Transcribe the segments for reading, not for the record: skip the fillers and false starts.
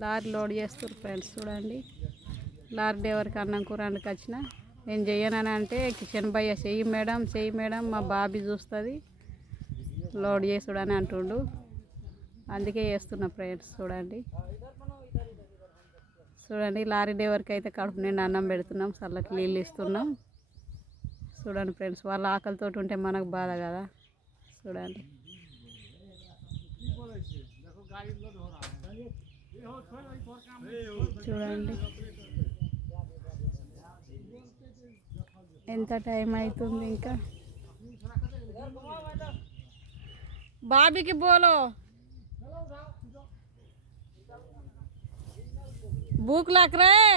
Lorry load చేస్తారు friends. చూడండి, lorry డ్రైవర్కి అన్నం కూర వండుకొచ్చిన. నేను చెయ్యనని అంటే కిషన్ భయ్య చెయ్యి మేడం మా బాబీ చూస్తుంది లోడ్ చేసుడని అంటుండు. అందుకే చేస్తున్నా ఫ్రెండ్స్. చూడండి లారీ డ్రైవర్కి అయితే కడుపు నిండా అన్నం పెడుతున్నాం, చల్లకి నీళ్ళు ఇస్తున్నాం. చూడండి ఫ్రెండ్స్, వాళ్ళ ఆకలితో ఉంటే మనకు బాధ కదా. చూడండి చూడండి ఎంత టైం అవుతుంది ఇంకా. బాబీకి బోలో भूख लग रहा है,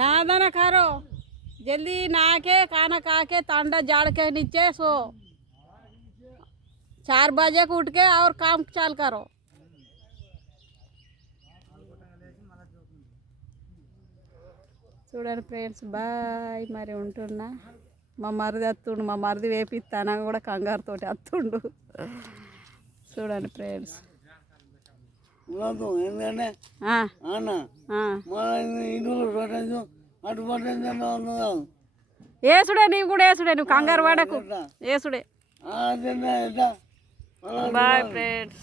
दादा ना खारो जल्दी नहा के खाना खा के तांडा जाड़ के नीचे सो 4 बजे को उठ के और काम चाल करो. చూడండి ఫ్రెండ్స్, బాయ్. మరి ఉంటున్నా. మా మరిది వస్తుండు, మా మరిది వేపిస్తానా కూడా కంగారుతోటి వస్తుండు. చూడండి ఫ్రెండ్స్, ఏసుడే నీవు కూడా ఏసుడే, నువ్వు కంగారు పడకు, ఏసుడే. Bye friends.